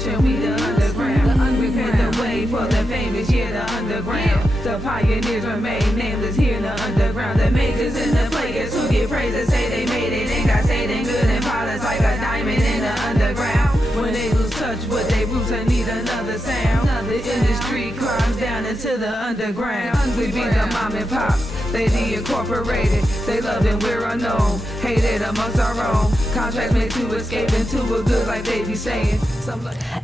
tradition, we the underground. We paved the way for the famous, yeah, the underground. The pioneers remain nameless here in the underground. The majors and the players who get praise and say they made it and got stayed in good and polished like a diamond in the underground. When they lose touch with their roots and need another sound, the industry climbs down into the underground. We be the mom and pops, they the incorporated. They love and we're unknown, hated amongst our own. Contracts made to escape into a good like they be saying.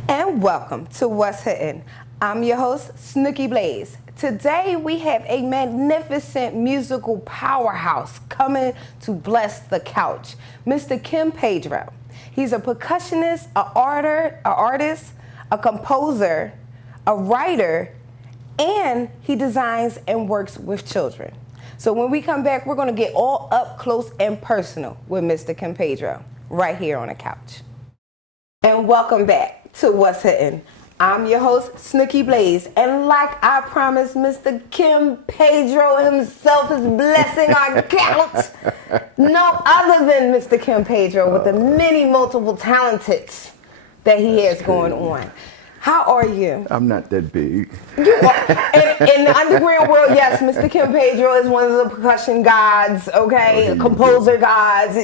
And welcome to What's Hittin'. I'm your host, Snookie Blaze. Today we have a magnificent musical powerhouse coming to bless the couch, Mr. Kimperdo. He's a percussionist, an artist, a composer, a writer, and he designs and works with children. So when we come back, we're going to get all up close and personal with Mr. Kimperdo right here on the couch. And welcome back to What's Hittin'. I'm your host, Snookie Blaze, and like I promised, Mr. Kimperdo himself is blessing our couch. No other than Mr. Kimperdo with the many multiple talents that he has going on. How are you? I'm not that big. You are. In the underground world, yes, Mr. Kimperdo is one of the percussion gods, okay? Composer gods.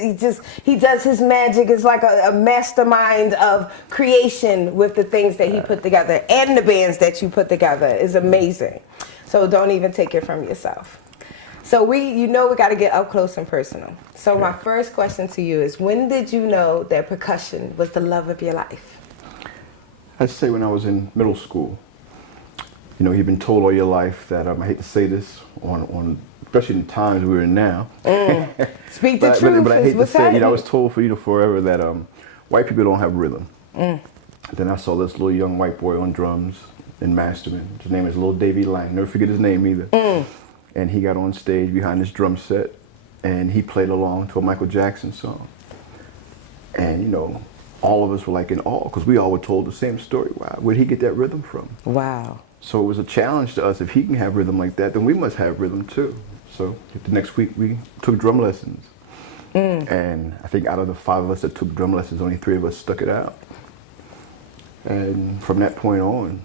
He does his magic. It's like a mastermind of creation with the things that he put together. And the bands that you put together is amazing. So don't even take it from yourself. So we got to get up close and personal. So my first question to you is, when did you know that percussion was the love of your life? I'd say when I was in middle school. You know, you've been told all your life that, I hate to say this, on especially in the times we're in now. Speak the truth. But I hate to say, I was told for forever that white people don't have rhythm. Then I saw this little young white boy on drums in Masterman. His name is Little Davy Lang. Never forget his name either. And he got on stage behind this drum set, and he played along to a Michael Jackson song. And, all of us were like in awe because we all were told the same story. Wow, where'd he get that rhythm from? Wow. So it was a challenge to us. If he can have rhythm like that, then we must have rhythm too. So the next week we took drum lessons. And I think out of the 5 of us that took drum lessons, only 3 of us stuck it out. And from that point on,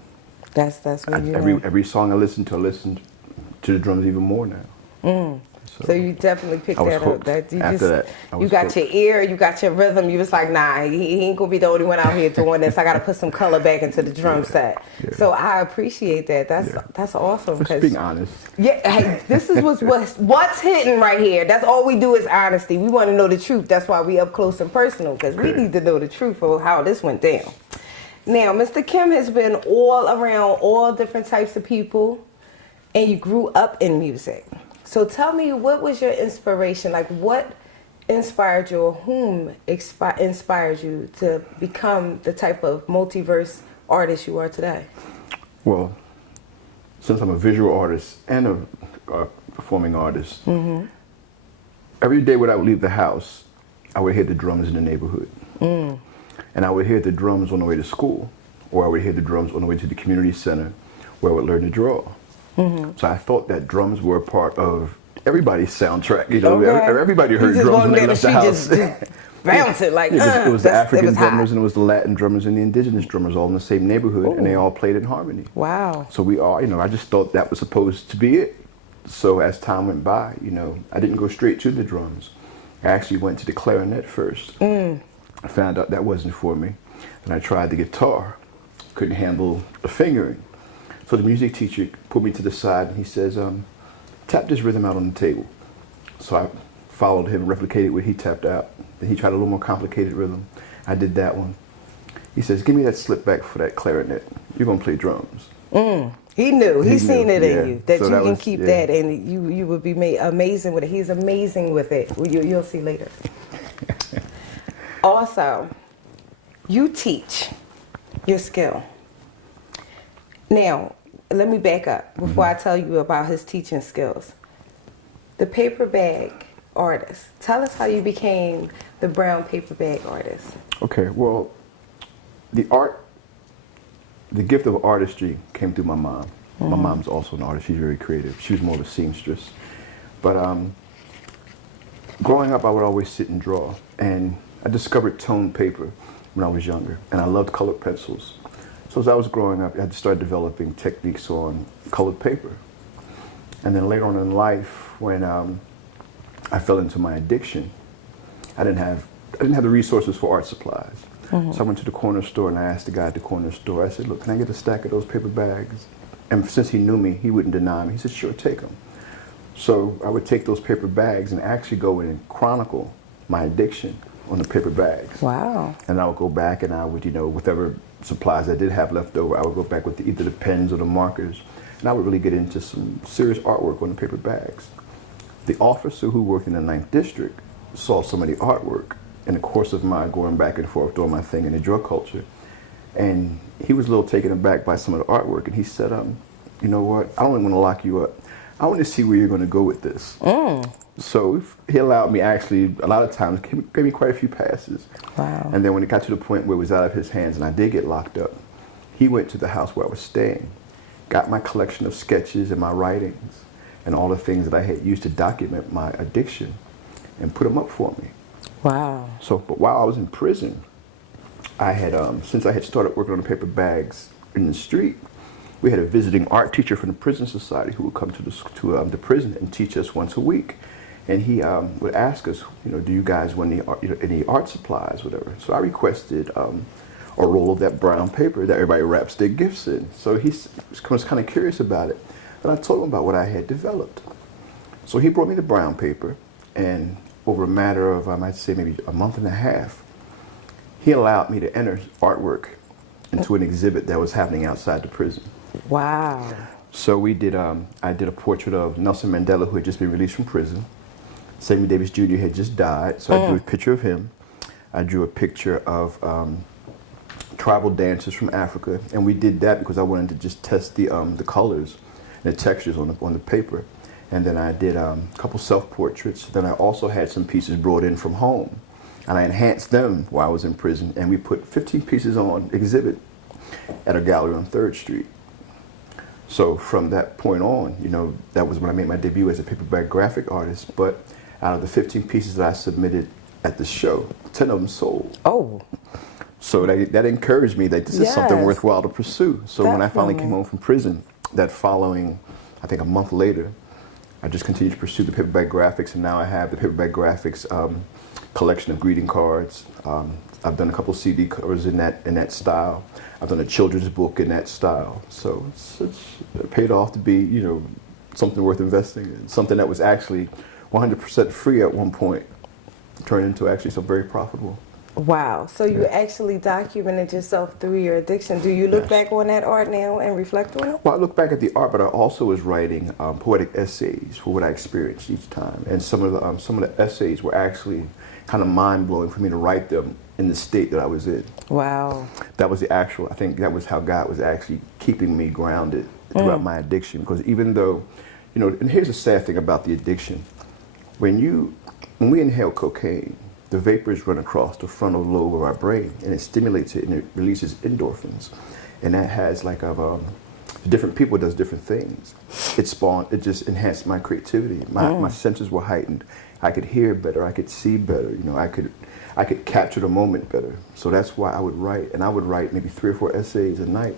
that's when every song I listened to the drums even more now. So you definitely picked that up. You got your ear, you got your rhythm. You was like, nah, he ain't gonna be the only one out here doing this. I gotta put some color back into the drum set. Yeah. So I appreciate that. That's awesome. Just being honest. Yeah, hey, this is what's hitting right here. That's all we do is honesty. We want to know the truth. That's why we up close and personal, because we need to know the truth of how this went down. Now, Mr. Kim has been all around all different types of people, and you grew up in music. So tell me, what was your inspiration? Like, what inspired you, or whom inspired you to become the type of multiverse artist you are today? Well, since I'm a visual artist and a performing artist, every day when I would leave the house, I would hear the drums in the neighborhood. And I would hear the drums on the way to school, or I would hear the drums on the way to the community center where I would learn to draw. So I thought that drums were a part of everybody's soundtrack. Everybody heard drums when they left the house. Just bounce it like. It was the African drummers and it was the Latin drummers and the indigenous drummers all in the same neighborhood, and they all played in harmony. Wow. So we all, I just thought that was supposed to be it. So as time went by, I didn't go straight to the drums. I actually went to the clarinet first. I found out that wasn't for me. Then I tried the guitar. Couldn't handle the fingering. So the music teacher put me to the side and he says, tap this rhythm out on the table. So I followed him, replicated what he tapped out. Then he tried a little more complicated rhythm. I did that one. He says, give me that slip back for that clarinet. You're gonna play drums. He knew, he seen it in you, that you can keep that, and you would be amazing with it. He's amazing with it. You'll see later. Also, you teach your skill. Now, let me back up before I tell you about his teaching skills. The paper bag artist. Tell us how you became the brown paper bag artist. Okay, well, the gift of artistry came through my mom. My mom's also an artist. She's very creative. She was more of a seamstress. But growing up, I would always sit and draw. And I discovered toned paper. when I was younger, and I loved colored pencils. So as I was growing up, I had to start developing techniques on colored paper. And then later on in life, when I fell into my addiction, I didn't have the resources for art supplies. So I went to the corner store and I asked the guy at the corner store, I said, look, can I get a stack of those paper bags? And since he knew me, he wouldn't deny me. He said, sure, take them. So I would take those paper bags and actually go in and chronicle my addiction on the paper bags. Wow. And I would go back and I would, whatever supplies I did have left over, I would go back with either the pens or the markers. And I would really get into some serious artwork on the paper bags. The officer who worked in the 9th District saw some of the artwork in the course of my going back and forth doing my thing in the drug culture. And he was a little taken aback by some of the artwork. And he said, you know what, I don't even want to lock you up. I want to see where you're going to go with this. So he allowed me, actually, a lot of times, gave me quite a few passes. Wow. And then when it got to the point where it was out of his hands and I did get locked up, he went to the house where I was staying, got my collection of sketches and my writings and all the things that I had used to document my addiction and put them up for me. Wow. So, but while I was in prison, I had, since I had started working on the paper bags in the street, we had a visiting art teacher from the prison society who would come to the prison and teach us once a week. And he would ask us, do you guys want any art supplies, whatever. So I requested a roll of that brown paper that everybody wraps their gifts in. So he was kind of curious about it. And I told him about what I had developed. So he brought me the brown paper, and over a matter of, I might say maybe a month and a half, he allowed me to enter artwork into an exhibit that was happening outside the prison. Wow. So we did, I did a portrait of Nelson Mandela, who had just been released from prison. Sammy Davis Jr. had just died, so I drew a picture of him. I drew a picture of tribal dancers from Africa, and we did that because I wanted to just test the colors and the textures on the paper. And then I did a couple self-portraits. Then I also had some pieces brought in from home, and I enhanced them while I was in prison, and we put 15 pieces on exhibit at a gallery on 3rd Street. So from that point on, that was when I made my debut as a paperback graphic artist. But out of the 15 pieces that I submitted at the show, 10 of them sold. Oh. So that encouraged me that this is something worthwhile to pursue. So when I finally came home from prison, that following, I think a month later, I just continued to pursue the paperback graphics, and now I have the paperback graphics collection of greeting cards. I've done a couple CD covers in that style. I've done a children's book in that style. So it's paid off to be, something worth investing in. Something that was actually 100% free at one point turned into actually something very profitable. Wow. So you actually documented yourself through your addiction. Do you look back on that art now and reflect on it? Well, I look back at the art, but I also was writing poetic essays for what I experienced each time. And some of the essays were actually kind of mind-blowing for me to write them in the state that I was in. Wow. That was I think that was how God was actually keeping me grounded throughout my addiction. Because even though, and here's the sad thing about the addiction. When we inhale cocaine, the vapors run across the frontal lobe of our brain, and it stimulates it and it releases endorphins. And that has different people does different things. It just enhanced my creativity. My senses were heightened. I could hear better, I could see better, I could capture the moment better. So that's why I would write, and I would write maybe 3 or 4 essays a night.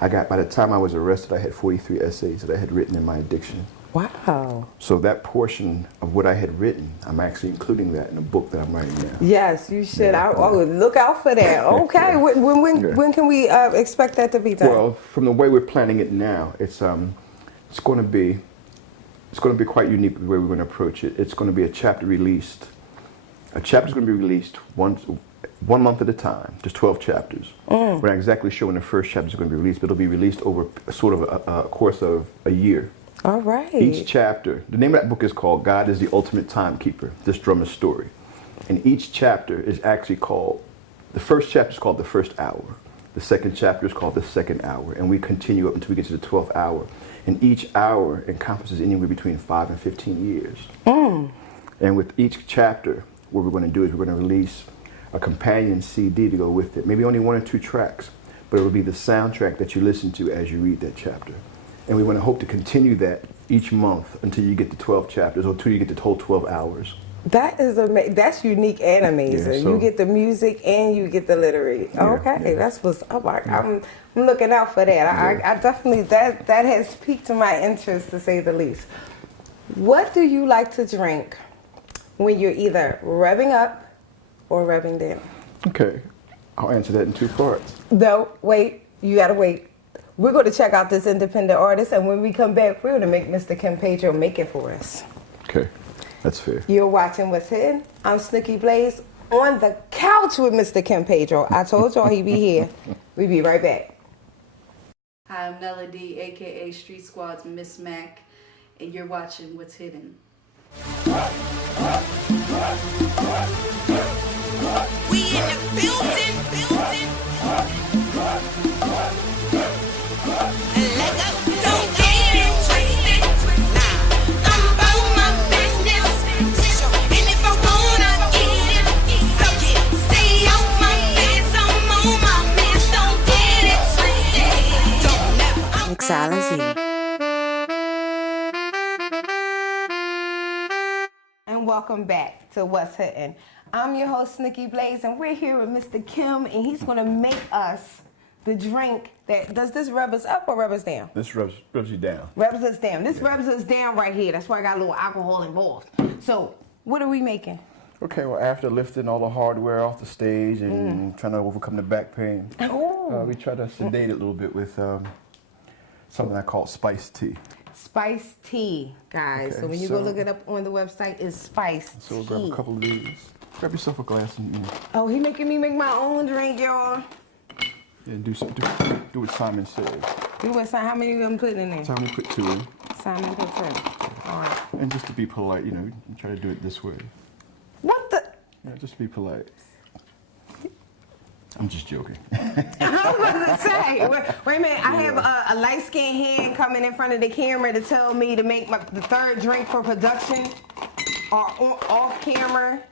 By the time I was arrested, I had 43 essays that I had written in my addiction. Wow. So that portion of what I had written, I'm actually including that in the book that I'm writing now. Yes, you should. Look out for that. Okay. When can we expect that to be done? Well, from the way we're planning it now, it's going to be quite unique the way we're going to approach it. It's going to be a chapter released. A chapter's going to be released one month at a time, just 12 chapters. We're not exactly sure when the first chapter is going to be released, but it'll be released over sort of a course of a year. All right. Each chapter, the name of that book is called God is the Ultimate Timekeeper, This Drummer's Story. And each chapter is actually called, the first chapter is called The First Hour. The second chapter is called The Second Hour. And we continue up until we get to the 12th hour. And each hour encompasses anywhere between 5 and 15 years. And with each chapter, what we're going to do is we're going to release a companion CD to go with it. Maybe only 1 or 2 tracks, but it will be the soundtrack that you listen to as you read that chapter. And we want to hope to continue that each month until you get to 12 chapters or until you get the whole 12 hours. That is amazing. That's unique and amazing. Yeah, so- You get the music and you get the literary. Okay, that's what's up. I'm looking out for that. I definitely that has piqued my interest, to say the least. What do you like to drink when you're either revving up or revving down? Okay, I'll answer that in two parts. No, wait. You gotta wait. We're going to check out this independent artist, and when we come back, we're going to make Mr. Kimperdo make it for us. Okay, that's fair. You're watching What's Hidden. I'm Snookie Blaze on the couch with Mr. Kimperdo. I told y'all he'd be here. We'll be right back. Hi, I'm Melody, aka Street Squad's Miss Mac, and you're watching What's Hidden. We in the building. Let go, don't get it twisted. Nah, I'm about my business. And if I wanna eat it, so yeah, stay off my mess. I'm on my mess. Don't get it twisted. Don't never. Mixology. And welcome back to What's Hidden. I'm your host, Snookie Blaze, and we're here with Mr. Kim, and he's going to make us the drink that, does this rub us up or rub us down? This rubs you down. Rubs us down. This rubs us down right here. That's why I got a little alcohol involved. So, what are we making? Okay, well, after lifting all the hardware off the stage and trying to overcome the back pain, we try to sedate it a little bit with something I call spiced tea. Spice tea, guys. Okay, So when you go look it up on the website, it's spice So we'll tea. grab a couple of these. Grab yourself a glass and Oh, he making me make my own drink, y'all. do what Simon says. You what? How many of them putting in there? Simon put two in. Simon put two. All right. And just to be polite, try to do it this way. What the? Yeah, just to be polite. I'm just joking. I was about to say. Wait a minute. I have a light-skinned hand coming in front of the camera to tell me to make the third drink for production or off camera.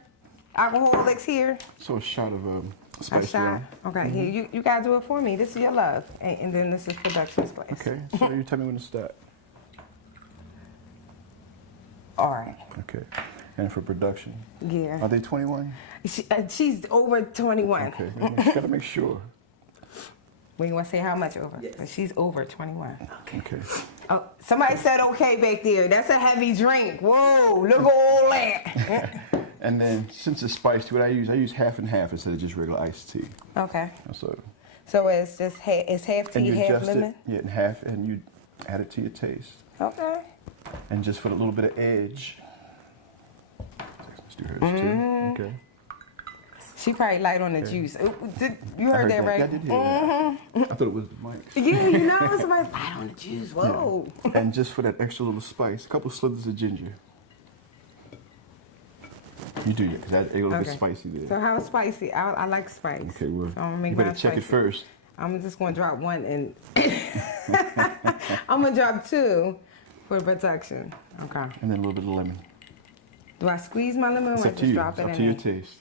Alcoholics here. So a shot of A spice shot. rum. Okay, here you gotta do it for me. This is your love, and then this is production's glass. Okay, so you tell me when to start. All right. Okay. And for production, Yeah. are they 21? She's over 21. Okay, gotta make sure. We want to say how much over? But she's over 21. Okay. Oh, somebody said okay back there. That's a heavy drink. Whoa, look at all that. And then since it's spiced, what I use half and half instead of just regular iced tea. Okay. So it's just it's half and tea, you half adjust lemon. it, and half, and you add it to your taste. Okay. And just for a little bit of edge. Let's do hers too. Okay. She probably light on the juice. You heard that, right? Yeah, I did hear that. I thought it was the mic. Yeah, you know, somebody's light on the juice. Whoa. Yeah. And just for that extra little spice, a couple slithers of ginger. You do, because that's a little bit spicy there. So how spicy? I like spice. Okay, well, so I'm gonna make you better mine check it spicy. first. I'm just gonna drop one and I'm gonna drop two for production. Okay. And then a little bit of lemon. Do I squeeze my lemon It's or up to just you. drop It's it up in to your there? taste.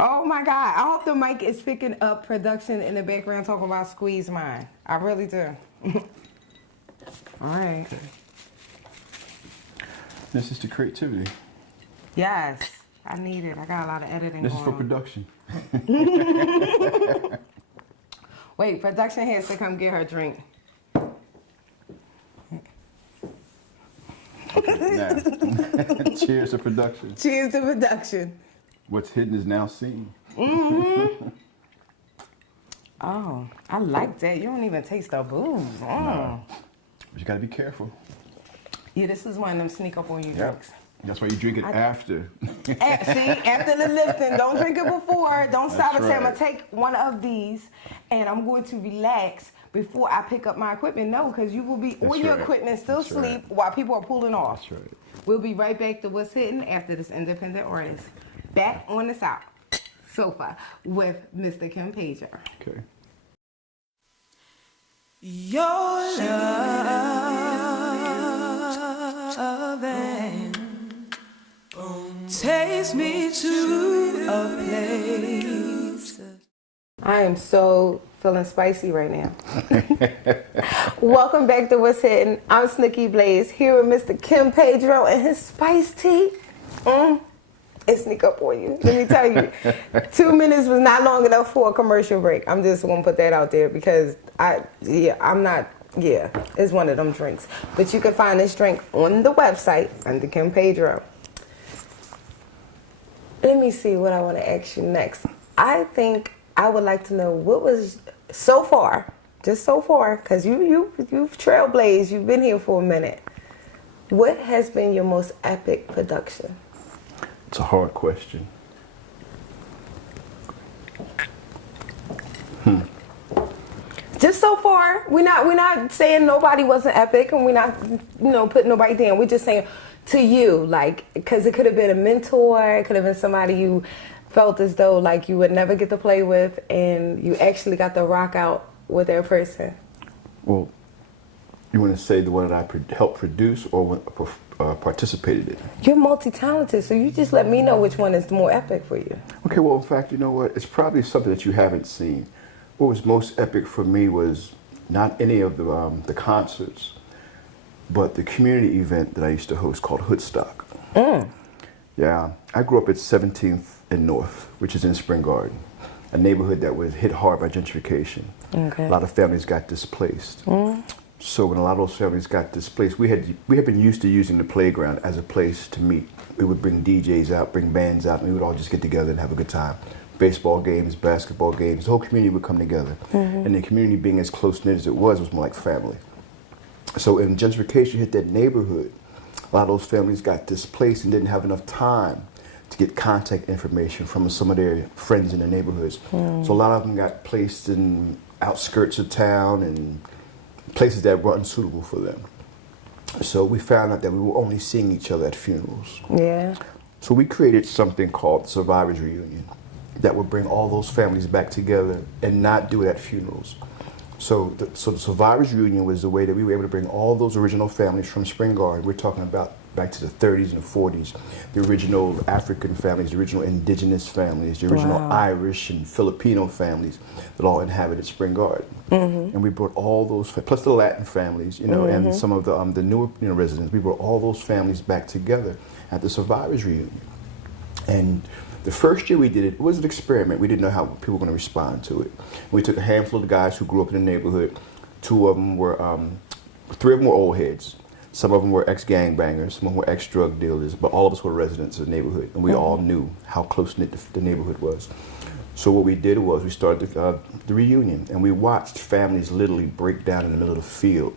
Oh my God! I hope the mic is picking up production in the background talking about squeeze mine. I really do. All right. Okay. This is the creativity. Yes, I need it. I got a lot of editing. This is for going on. production. Wait, production has to come get her drink. Now, cheers to production. Cheers to production. What's hidden is now seen. Oh, I like that. You don't even taste the booze. No. But you gotta be careful. Yeah, this is one of them sneak up on you drinks. That's why you drink it after. See, after the lifting, don't drink it before. Don't stop and say, I'm going to take one of these and I'm going to relax before I pick up my equipment. No, because you will be on your equipment, still asleep while people are pulling off. That's right. We'll be right back to What's Hidden after this independent artist. Back on the sofa with Mr. Kimperdo. Okay. Your loving takes me to a place I am so feeling spicy right now. Welcome back to What's Hitting. I'm Snookie Blaze here with Mr. Kimperdo and his spice tea. It sneak up on you. Let me tell you, 2 minutes was not long enough for a commercial break. I'm just gonna put that out there because it's one of them drinks. But you can find this drink on the website under Kimperdo. Let me see what I want to ask you next. I think I would like to know what was so far, because you've trailblazed, you've been here for a minute. What has been your most epic production? It's a hard question. Just so far, we're not saying nobody wasn't epic, and we're not putting nobody down. We're just saying to you, like, because it could have been a mentor, it could have been somebody you felt as though like you would never get to play with, and you actually got to rock out with that person. Well, you want to say the one that I helped produce or participated in? You're multi-talented, so you just let me know which one is more epic for you. Okay, well, in fact, you know what? It's probably something that you haven't seen. What was most epic for me was not any of the concerts, but the community event that I used to host called Hoodstock. Yeah, I grew up at 17th and North, which is in Spring Garden, a neighborhood that was hit hard by gentrification. Okay. A lot of families got displaced. So when a lot of those families got displaced, we had been used to using the playground as a place to meet. We would bring DJs out, bring bands out, and we would all just get together and have a good time. Baseball games, basketball games, the whole community would come together. And the community being as close-knit as it was more like family. So when gentrification hit that neighborhood, a lot of those families got displaced and didn't have enough time to get contact information from some of their friends in the neighborhoods. So a lot of them got placed in outskirts of town and places that were unsuitable for them. So we found out that we were only seeing each other at funerals. Yeah. So we created something called Survivors Reunion that would bring all those families back together and not do it at funerals. So the Survivors Reunion was the way that we were able to bring all those original families from Spring Garden. We're talking about back to the 30s and 40s, the original African families, the original indigenous families, the original Irish and Filipino families that all inhabited Spring Garden. And we brought all those, plus the Latin families, and some of the newer residents, we brought all those families back together at the Survivors Reunion. And the first year we did it, it was an experiment. We didn't know how people were going to respond to it. We took a handful of guys who grew up in the neighborhood. 3 of them were old heads. Some of them were ex-gangbangers, some of them were ex-drug dealers, but all of us were residents of the neighborhood, and we all knew how close-knit the neighborhood was. So what we did was we started the reunion, and we watched families literally break down in the middle of the field,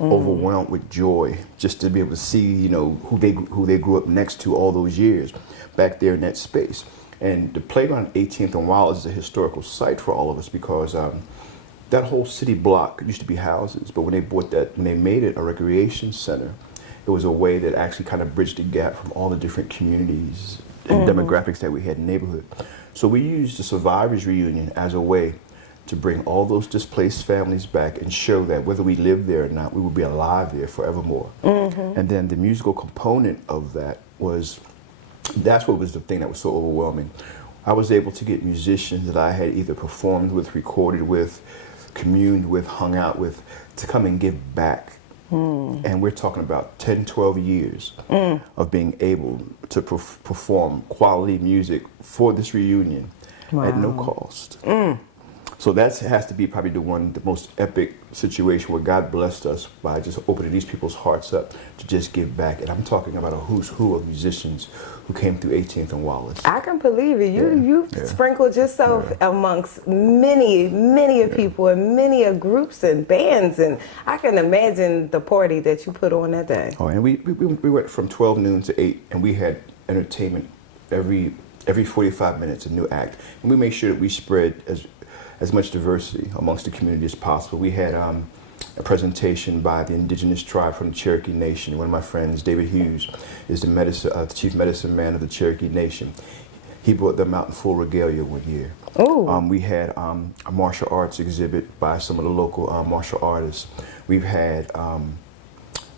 overwhelmed with joy, just to be able to see, who they grew up next to all those years back there in that space. And the playground at 18th and Wallace is a historical site for all of us because that whole city block used to be houses, but when they made it a recreation center, it was a way that actually kind of bridged the gap from all the different communities and demographics that we had in the neighborhood. So we used the Survivors Reunion as a way to bring all those displaced families back and show that whether we lived there or not, we would be alive there forevermore. And then the musical component of that's what was the thing that was so overwhelming. I was able to get musicians that I had either performed with, recorded with, communed with, hung out with, to come and give back. And we're talking about 10, 12 years of being able to perform quality music for this reunion at no cost. So that has to be probably the most epic situation where God blessed us by just opening these people's hearts up to just give back. And I'm talking about a who's who of musicians who came through 18th and Wallace. I can believe it. You sprinkled yourself amongst many people and many groups and bands, and I can imagine the party that you put on that day. Oh, and we went from 12 noon to 8, and we had entertainment every 45 minutes, a new act, and we made sure that we spread as much diversity amongst the community as possible. We had a presentation by the indigenous tribe from the Cherokee Nation. One of my friends, David Hughes, is the chief medicine man of the Cherokee Nation. He brought them out in full regalia one year. We had a martial arts exhibit by some of the local martial artists. We've had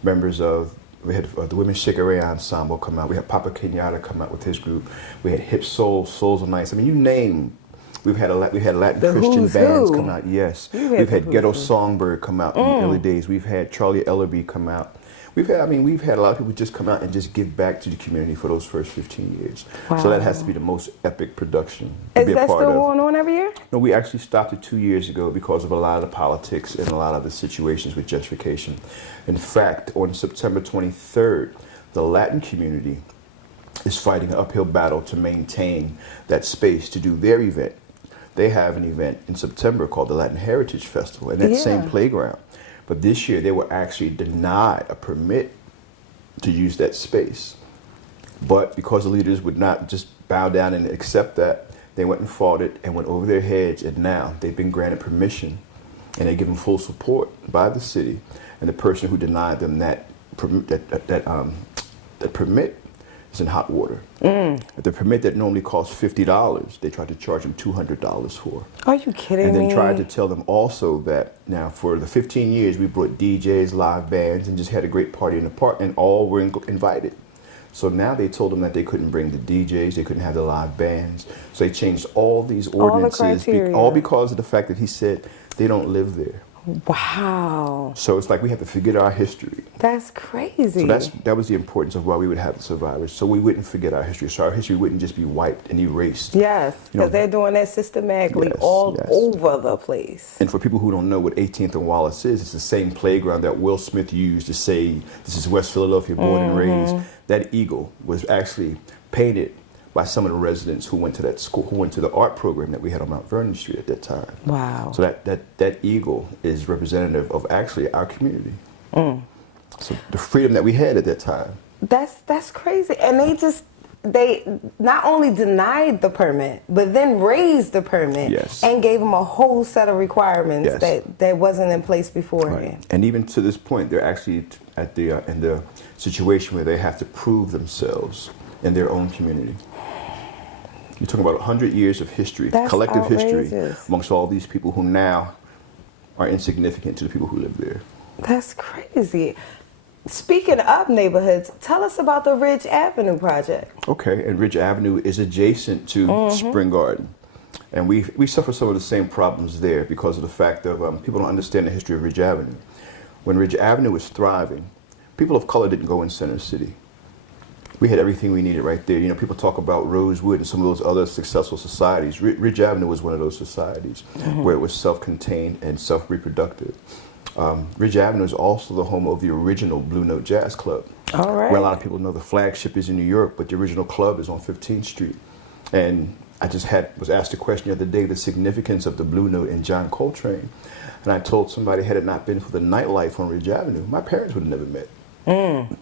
members of the Women's Shikare Ensemble come out. We had Papa Kenyatta come out with his group. We had Hip Souls of Nights. I mean, you name We've had Latin The Christian who's bands who. come out. Yes, You've had we've the had who's Ghetto who. Songbird come out in the early days. We've had Charlie Ellerby come out. We've had a lot of people just come out and just give back to the community for those first 15 years. So that has to be the most epic production to Is be a that part still of. going on every year? No, we actually stopped it 2 years ago because of a lot of the politics and a lot of the situations with gentrification. In fact, on September 23rd, the Latin community is fighting an uphill battle to maintain that space to do their event. They have an event in September called the Latin Heritage Festival, and that same playground. But this year, they were actually denied a permit to use that space. But because the leaders would not just bow down and accept that, they went and fought it and went over their heads, and now they've been granted permission, and they're given full support by the city. And the person who denied them that permit is in hot water. The permit that normally costs $50, they tried to charge them $200 for. Are you kidding And then me? tried to tell them also that now for the 15 years we brought DJs, live bands, and just had a great party in the park, and all were invited. So now they told them that they couldn't bring the DJs, they couldn't have the live bands. So they changed all these ordinances, criteria. all because of the fact that he said they don't live there. Wow. So it's like we have to forget our history. That's crazy. So that was the importance of why we would have the survivors, so we wouldn't forget our history, so our history wouldn't just be wiped and erased. Yes, You know, because they're doing that systematically Yes, all yes. over the place. And for people who don't know what 18th and Wallace is, it's the same playground that Will Smith used to say, this is West Philadelphia, born and raised. That eagle was actually painted by some of the residents who went to that school, who went to the art program that we had on Mount Vernon Street at that time. Wow. So that eagle is representative of actually our community. So the freedom that we had at that time. That's crazy. And they not only denied the permit, but then raised the permit Yes. and gave them a whole set of requirements Yes. that wasn't in place beforehand. And even to this point, they're actually at in the situation where they have to prove themselves in their own community. You're talking about 100 years of history, That's collective history, outrageous. amongst all these people who now are insignificant to the people who live there. That's crazy. Speaking of neighborhoods, tell us about the Ridge Avenue project. Okay, and Ridge Avenue is adjacent to Spring Garden. And we suffer some of the same problems there because of the fact of people don't understand the history of Ridge Avenue. When Ridge Avenue was thriving, people of color didn't go in Center City. We had everything we needed right there. You know, people talk about Rosewood and some of those other successful societies. Ridge Avenue was one of those societies where it was self-contained and self-reproductive. Ridge Avenue is also the home of the original Blue Note Jazz Club. All right. Where a lot of people know the flagship is in New York, but the original club is on 15th Street. And I just was asked a question the other day, the significance of the Blue Note and John Coltrane. And I told somebody, had it not been for the nightlife on Ridge Avenue, my parents would have never met.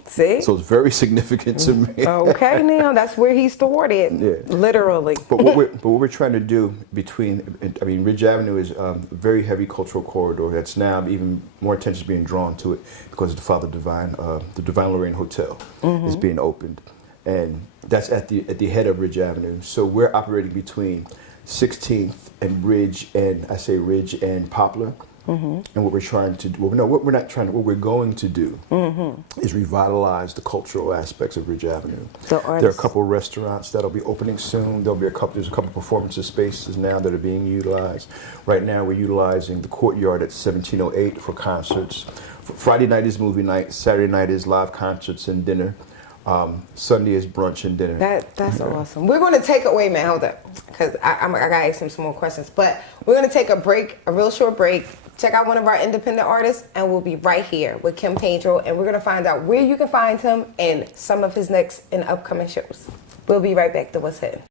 See? So it's very significant to me. Okay, now that's where he started, Yeah. literally. But what we're trying to do Ridge Avenue is a very heavy cultural corridor that's now even more attention is being drawn to it because the the Divine Lorraine Hotel is being opened. And that's at the head of Ridge Avenue. So we're operating between 16th and Ridge and Poplar. And what we're trying to do, what we're going to do is revitalize the cultural aspects of Ridge Avenue. There are a couple of restaurants that'll be opening soon. There's a couple performance spaces now that are being utilized. Right now we're utilizing the courtyard at 1708 for concerts. Friday night is movie night, Saturday night is live concerts and dinner. Sunday is brunch and dinner. That's awesome. We're going to take a wait, man, hold up, because I got to ask him some more questions. But we're going to take a real short break. Check out one of our independent artists, and we'll be right here with Kim Pedro, and we're going to find out where you can find him and some of his next and upcoming shows. We'll be right back to What's Hidden.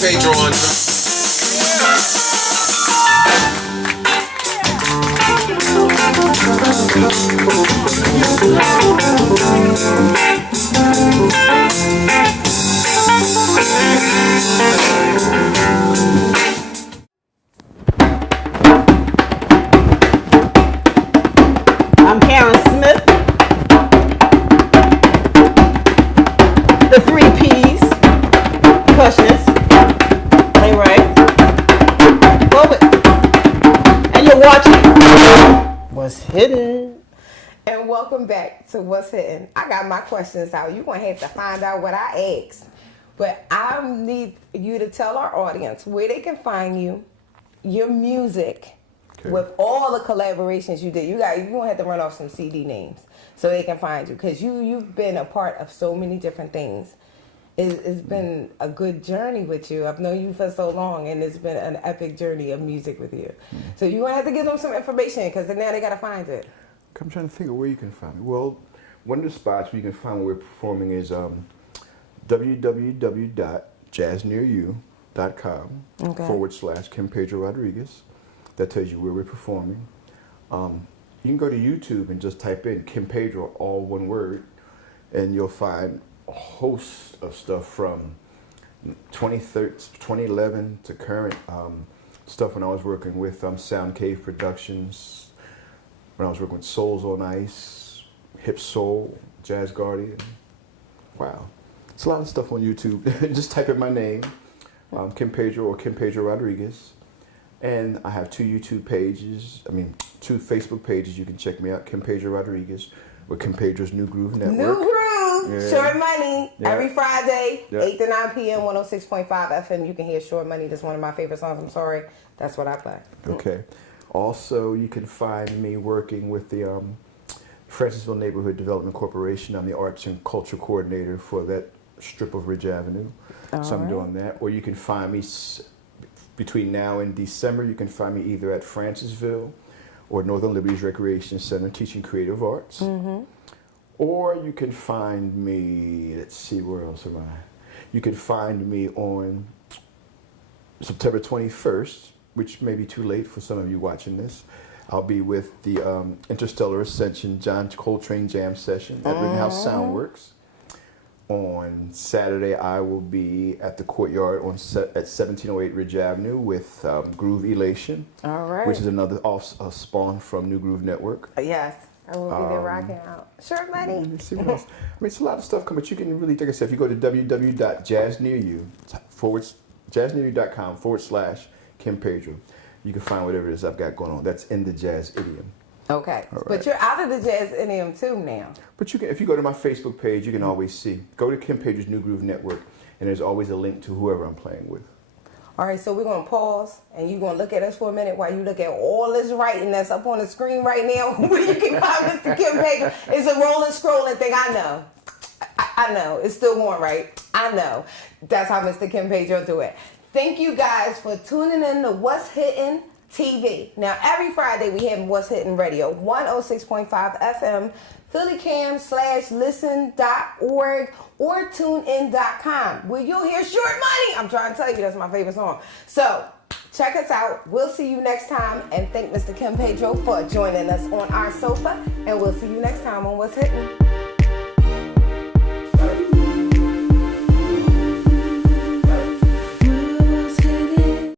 Pedro on. I'm Karen Smith. The 3 P's. Percussionist. Playwright. Poet. And you're watching What's Hidden. And welcome back to What's Hidden. I got my questions out. You're going to have to find out what I asked. But I need you to tell our audience where they can find you, your music, with all the collaborations you did. You're going to have to run off some CD names so they can find you. Because you've been a part of so many different things. It's been a good journey with you. I've known you for so long, and it's been an epic journey of music with you. So you're going to have to give them some information, because now they got to find it. I'm trying to think of where you can find me. Well, one of the spots where you can find where we're performing is www.jazznearyou.com /Kimperdo Rodriguez. That tells you where we're performing. You can go to YouTube and just type in Kimperdo, all one word, and you'll find a host of stuff from 2011 to current stuff when I was working with Sound Cave Productions, when I was working with Souls on Ice, Hip Soul, Jazz Guardian. Wow. It's a lot of stuff on YouTube. Just type in my name, Kimperdo or Kimperdo Rodriguez. And I have 2 YouTube pages, 2 Facebook pages. You can check me out, Kimperdo Rodriguez, or Kimperdo's New Groove Network. New Groove, Yeah. Short Money, Yeah. every Friday, Yeah. 8 to 9 p.m., 106.5 FM. You can hear Short Money. That's one of my favorite songs. I'm sorry. That's what I play. Okay. Also, you can find me working with the Francisville Neighborhood Development Corporation. I'm the Arts and Culture Coordinator for that strip of Ridge Avenue. So I'm doing that. Or you can find me between now and December. You can find me either at Francisville or Northern Liberties Recreation Center teaching creative arts. Or you can find me, let's see, where else am I? You can find me on September 21st, which may be too late for some of you watching this. I'll be with the Interstellar Ascension John Coltrane Jam Session at Rittenhouse Soundworks. On Saturday, I will be at the Courtyard at 1708 Ridge Avenue with Groove Elation, which is another spawn from New Groove Network. Yes, I will be there rocking out. Short Money. Let me see what else. It's a lot of stuff coming, but you can really, like I said, if you go to www.jazznearyou.com /Kimperdo, you can find whatever it is I've got going on. That's in the jazz idiom. Okay, All right. but you're out of the jazz idiom too now. But you can, if you go to my Facebook page, you can always see. Go to Kimperdo's New Groove Network, and there's always a link to whoever I'm playing with. All right, so we're going to pause, and you're going to look at us for a minute while you look at all this writing that's up on the screen right now where you can find Mr. Kimperdo. It's a rolling, scrolling thing. I know. I know. It's still going right. I know. That's how Mr. Kimperdo do it. Thank you guys for tuning in to What's Hitting TV. Now, every Friday we have What's Hitting Radio, 106.5 FM, phillycam/listen.org, or tunein.com, where you'll hear Short Money. I'm trying to tell you, that's my favorite song. So, check us out. We'll see you next time. And thank Mr. Kimperdo for joining us on our sofa. And we'll see you next time on What's Hitting.